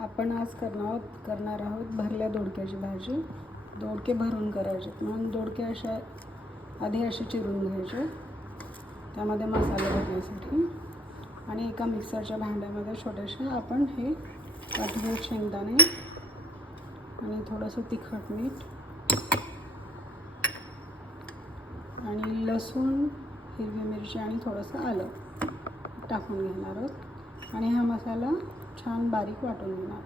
आपण आज करणार आहोत भरल्या दोडक्याची भाजी. दोडके भरून करायचे म्हणून दोडके आधी असे चिरून घ्यायचे, त्यामध्ये मसाले भरण्यासाठी. आणि एका मिक्सरच्या भांड्यामध्ये छोटेसे आपण हे वाटून शेंगदाणे आणि थोडंसं तिखट मीठ आणि लसूण, हिरवी मिरची आणि थोडंसं आलं टाकून घेणार आहोत आणि हा मसाला छान बारीक वाटून घेणार.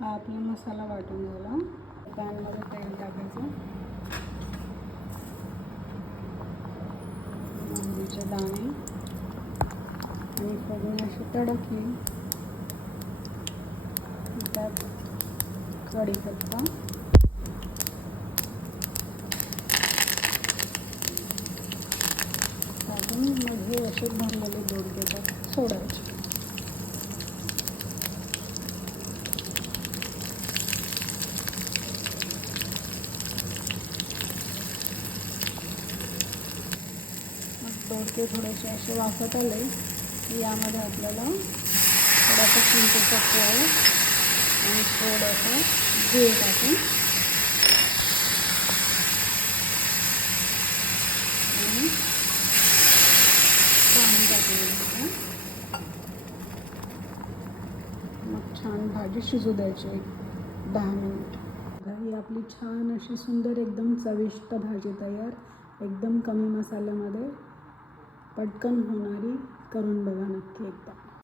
हा आपला मसाला वाटून झाला. पॅनमध्ये तेल टाकायचं, मोहरीचे दाणे आणि फोडणी अशी तडकली त्यात कढीपत्ता टाकून मध्ये असे भरलेले दोडके त्यात सोडायचे. दोडके थोडेसे असे वाफत आले की यामध्ये आपल्याला थोडासा चिंचेचा कोळ आणि थोडंसं गूळ टाकून आणि पाणी टाकून मग छान भाजी शिजू द्यायची 10 मिनिट. ही आपली छान अशी सुंदर एकदम चविष्ट भाजी तयार, एकदम कमी मसाल्यामध्ये पटकन होणारी. करून बघा नक्की एकदा.